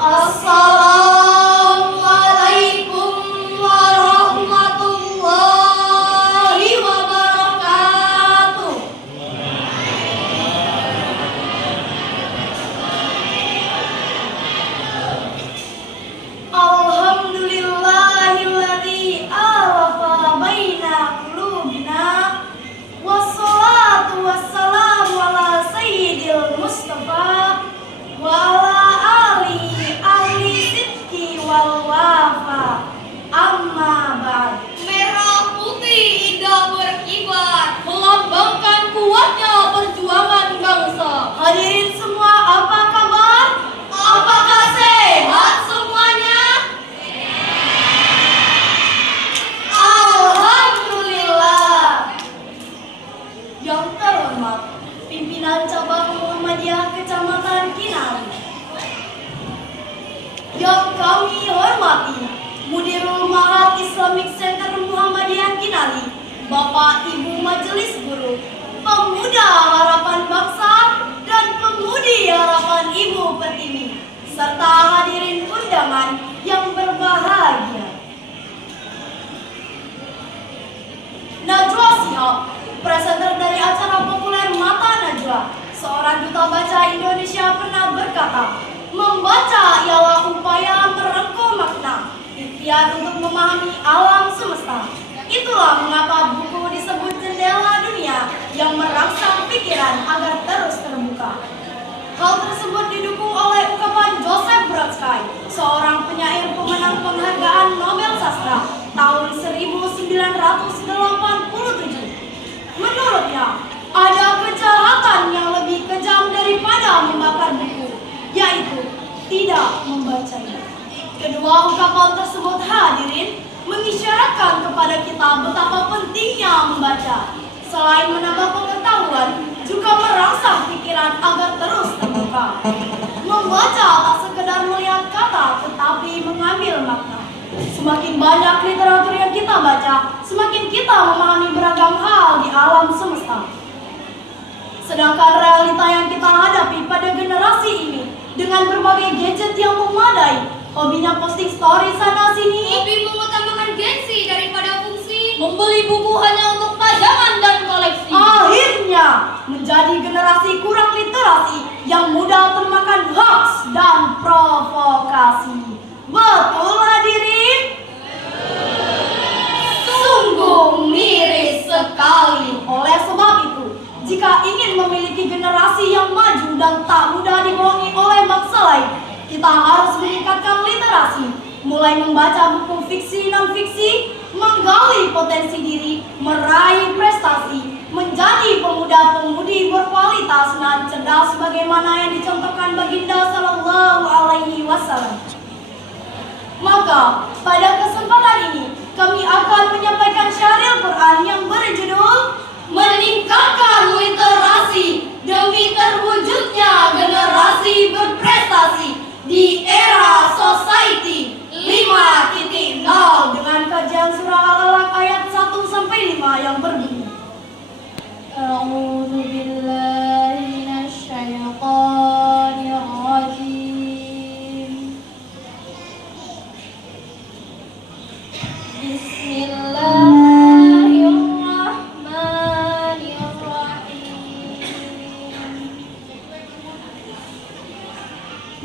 Assalamualaikum warahmatullahi wabarakatuh. Alhamdulillahilladzi arafa baina qulubina, wassalatu wassalamu ala sayyidil Mustafa wa ala ahli sidqi wal wafa. Amma ba'd. Merah putih indah berkibar, melambangkan kuatnya perjuangan bangsa. Hadirin semua, apa kabar? Apakah sehat semuanya? Alhamdulillah. Yang terhormat pimpinan cabang Muhammadiyah Kecamatan Kinali, yang kami hormati Mudirul Ma'had Islamic Center Muhammadiyah Kinali, Bapak Ibu Majelis Guru, Pemuda Harapan Bangsa dan Pemudi Harapan Ibu Pertiwi, serta hadirin undangan yang berbahagia. Najwa Shihab, presenter dari acara populer Mata Najwa, seorang duta baca Indonesia, pernah berkata, membaca ialah upaya merengkuh makna, ikhtiar untuk memahami alam semesta. Itulah mengapa buku disebut jendela dunia yang merangsang pikiran agar terus terbuka. Hal tersebut didukung oleh ungkapan Joseph Brodsky, seorang penyair pemenang penghargaan Nobel Sastra tahun 1987. Menurutnya, ada kejahatan yang lebih kejam daripada membakar buku, yaitu tidak membacanya. Kedua ungkapan tersebut, hadirin, mengisyaratkan kepada kita betapa pentingnya membaca. Selain menambah pengetahuan, juga merangsang pikiran agar terus terbuka. Membaca tak sekedar melihat kata, tetapi mengambil makna. Semakin banyak literatur yang kita baca, semakin kita memahami beragam hal di alam semesta. Sedangkan realita yang kita hadapi pada generasi ini, dengan berbagai gadget yang memadai, hobinya posting story sana sini, Lebih mengutamakan gengsi daripada fungsi, membeli buku hanya untuk pajangan dan koleksi, akhirnya menjadi generasi kurang literasi yang mudah termakan hoax dan provokasi. Betul hadirin? Sungguh miris sekali. Oleh sebab itu, jika ingin memiliki generasi yang maju dan tak mudah dibohongi oleh bangsa lain, kita harus meningkatkan literasi, mulai membaca buku fiksi non-fiksi, menggali potensi diri, meraih prestasi, menjadi pemuda-pemudi berkualitas dan cerdas sebagaimana yang dicontohkan baginda Sallallahu Alaihi Wasallam. Maka, pada kesempatan ini, kami akan menyampaikan syair Quran yang berjudul Meningkatkan Literasi Demi Terwujudnya Generasi Berprestasi di Era Society 5.0, dengan kajian surah Al-Alaq ayat 1-5 yang berbunyi, A'udzu billahi minasyaitonir rajim. Bismillahirrahmanirrahim.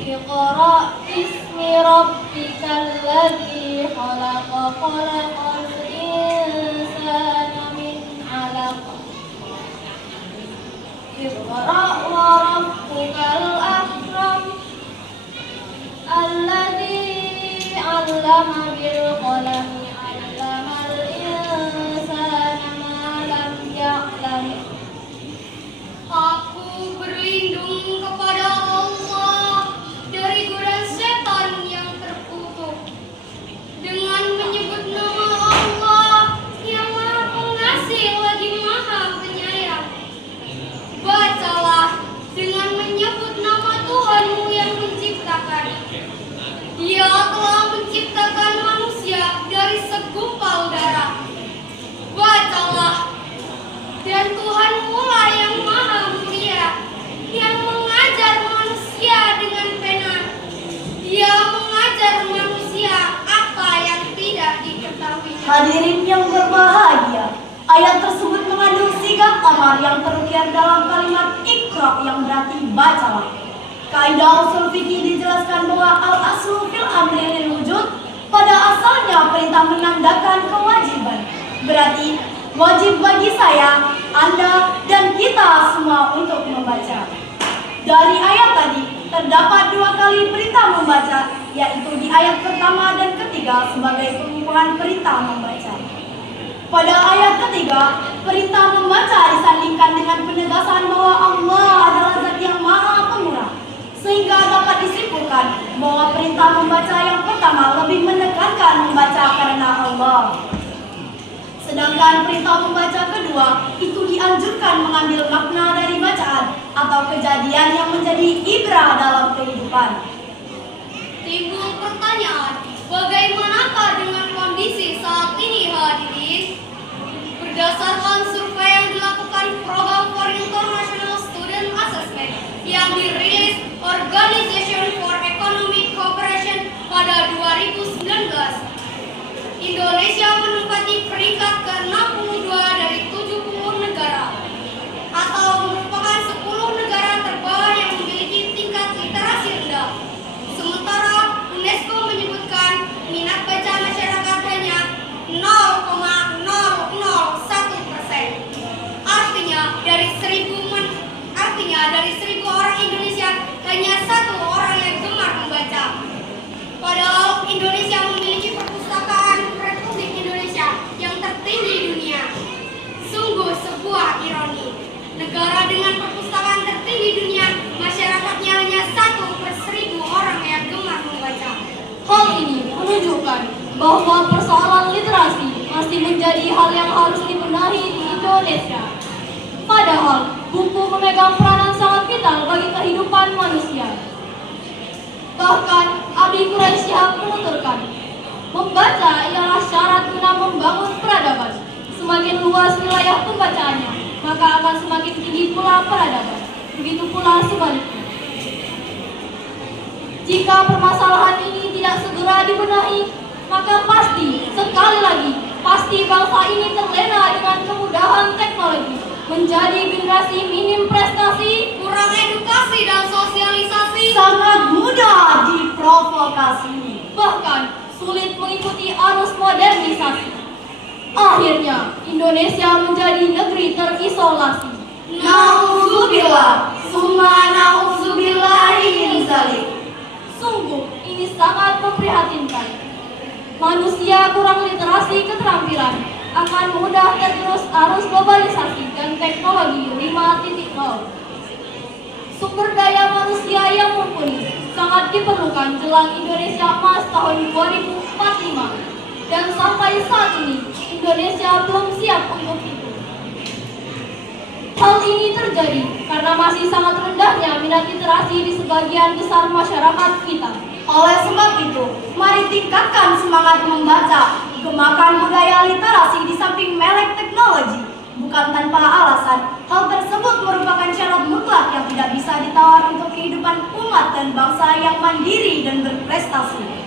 Iqra bismi rabbikal ladzi khalaq, khalaqal insana min 'alaq. Iqra wa rabbukal akram, alladzi 'allama bil qalami, 'allamal insana ma lam ya'lam. aku berlindung kepada Allah dari godaan setan yang terkutuk dengan menyebut nama Allah yang Maha Pengasih lagi Maha Penyayang. Bacalah dengan menyebut nama Tuhanmu yang menciptakan. Dia telah menciptakan manusia dari mengajar manusia apa yang tidak diketahui. Hadirin yang berbahagia, ayat tersebut mengandung sigat amar yang terukir dalam kalimat Iqra yang berarti bacalah. Kaidah usul fikih dijelaskan bahwa al-aslu fil amri lil wujud, pada asalnya perintah menandakan kewajiban. Berarti wajib bagi saya, Anda, dan kita semua untuk membaca. Dari ayat tadi terdapat 2 kali perintah membaca, yaitu di ayat pertama dan ketiga sebagai pengukuhan perintah membaca. Pada ayat ketiga, perintah membaca disandingkan dengan penegasan bahwa Allah adalah zat yang maha pemurah, sehingga dapat disimpulkan bahwa perintah membaca yang pertama lebih menekankan membaca karena Allah. Sedangkan perintah membaca kedua itu dianjurkan mengambil makna dari bacaan atau kejadian yang menjadi ibrah dalam kehidupan. Timbul pertanyaan, bagaimanakah dengan kondisi saat ini hadirin? Berdasarkan survei yang dilakukan Program for International Student Assessment yang dirilis Organization for Economic Cooperation pada 2019, Indonesia menempati peringkat ke-62 dari 70 negara, atau merupakan 10 negara terbawah yang memiliki tingkat literasi rendah. Sementara UNESCO menyebutkan minat baca masyarakat hanya 0,001%. Artinya dari 1000 orang Indonesia hanya 1 orang yang gemar membaca. Padahal Indonesia memiliki perpustakaan Republik Indonesia yang tertinggi di dunia. Sungguh sebuah ironi. Negara dengan perpustakaan tertinggi dunia, masyarakatnya hanya 1/1000 orang yang gemar membaca. Hal ini menunjukkan bahwa persoalan literasi masih menjadi hal yang harus dibenahi di Indonesia. Padahal, buku memegang peranan sangat vital bagi kehidupan manusia. Bahkan, Abi Quraish Shihab menuturkan, membaca ialah syarat guna membangun peradaban. Semakin luas wilayah pembacaannya, maka akan semakin tinggi pula peradaban. Begitu pula sebaliknya. Jika permasalahan ini tidak segera dibenahi, maka pasti, sekali lagi, pasti bangsa ini terlena dengan kemudahan teknologi, menjadi generasi minim prestasi, Kurang edukasi dan sosialisasi, Sangat mudah diprovokasi. bahkan sulit mengikuti arus modernisasi. Akhirnya, Indonesia menjadi negeri terisolasi. Nauzubillah, summa nauzubillahi min dzalik. Sungguh, ini sangat memprihatinkan. Manusia kurang literasi keterampilan akan mudah tergerus arus globalisasi dan teknologi 5.0. Sumber daya manusia yang mumpuni sangat diperlukan jelang Indonesia Emas tahun 2045. Dan sampai saat ini, Indonesia belum siap untuk itu. Hal ini terjadi karena masih sangat rendahnya minat literasi di sebagian besar masyarakat kita. Oleh sebab itu, mari tingkatkan semangat membaca, gemakan budaya literasi di samping melek teknologi. Bukan tanpa alasan, hal tersebut merupakan syarat mutlak yang tidak bisa ditawar untuk kehidupan umat dan bangsa yang mandiri dan berprestasi.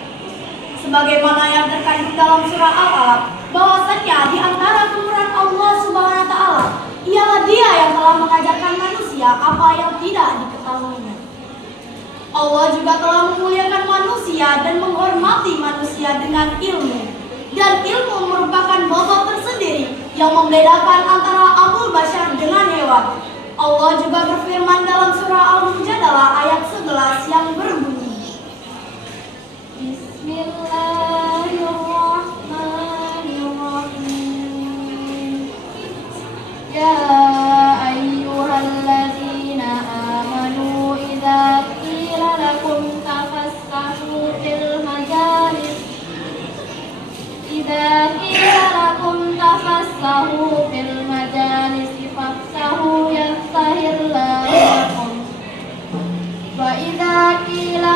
Sebagaimana yang terkandung dalam surah Al-Alaq, bahwasannya di antara kemurahan Allah Subhanahu wa taala ialah Dia yang telah mengajarkan manusia apa yang tidak diketahuinya. Allah juga telah memuliakan manusia dan menghormati manusia dengan ilmu. Dan ilmu merupakan bobot tersendiri yang membedakan antara Abul Bashar dengan hewan. Allah juga berfirman dalam surah Al-Mujadalah ayat 11 yang berbunyi, Bismillahirrahmanirrahim. Ya ayyuhalladzina amanu idza qila lakum tafassahu fil majalis fafsahu yafsahillahu lakum wa idza qila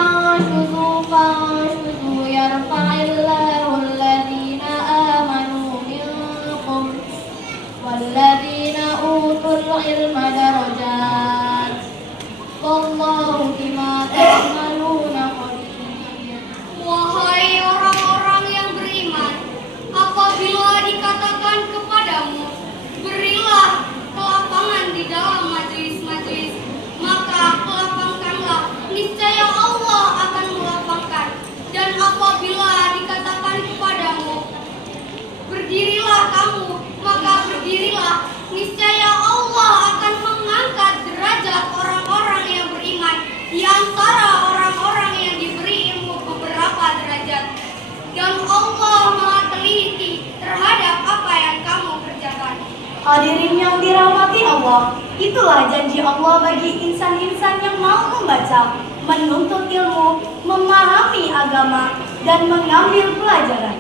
Allah. Itulah janji Allah bagi insan-insan yang mau membaca, menuntut ilmu, memahami agama, dan mengambil pelajaran.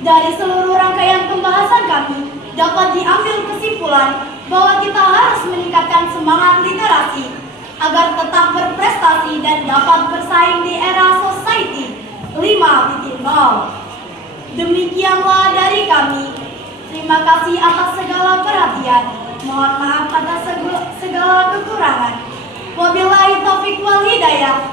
Dari seluruh rangkaian pembahasan kami, dapat diambil kesimpulan bahwa kita harus meningkatkan semangat literasi agar tetap berprestasi dan dapat bersaing di era society 5.0. Demikianlah dari kami. Terima kasih atas segala perhatian. Mohon maaf atas segala kekurangan. Wabillahi taufiq wal hidayah.